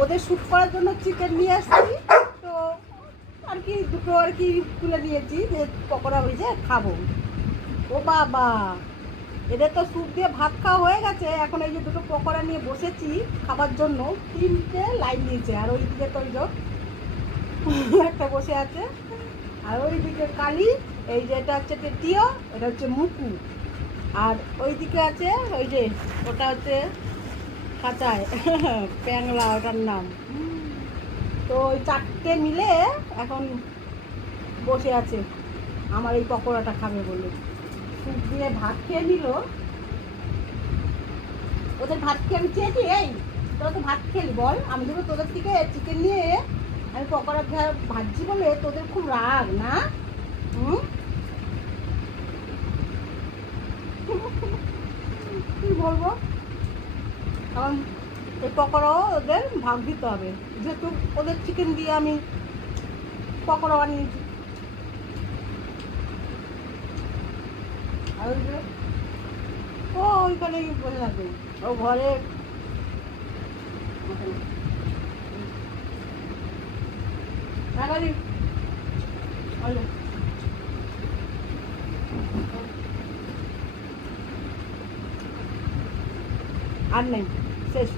ওদের শ্যুট করার জন্য চিকেন নিয়ে আসছি, তো আর কি দুটো আর কি তুলে নিয়েছি যে পকোড়া ভেজে খাবো। ও বাবা, এদের তো স্যুপ দিয়ে ভাত খাওয়া হয়ে গেছে, এখন এই যে দুটো পকোড়া নিয়ে বসেছি খাবার জন্য। 3টে লাইন দিয়েছে, আর ওই দিকে তো একটা বসে আছে, আর ওই দিকে কালি, এই যে এটা হচ্ছে টেটিও, এটা হচ্ছে মুকু, আর ওই দিকে আছে ওই যে ওটা হচ্ছে কাঁচায় প্যাংলা, ওটার নাম। তো ওই 4টে মিলে এখন বসে আছে আমার এই পকোড়াটা খাবে বলে। স্যুপ দিয়ে ভাত খেয়ে নিল। ওদের ভাত খেয়ে আমি চেয়েছি, এই তোরা তো ভাত খেলি বল, আমি যখন তোদের থেকে চিকেন নিয়ে আমি পকোড়া ভাজছি বলে তোদের খুব রাগ না? কি বলবো, কারণ এই পকোড়াও ওদের ভাগ দিতে হবে, যেহেতু ওদের চিকেন দিয়ে আমি পকোড়া বানিয়েছি। আর ওই যে ও ওইখানে বসে থাকে, ও ঘরে আর নেই, শেষ।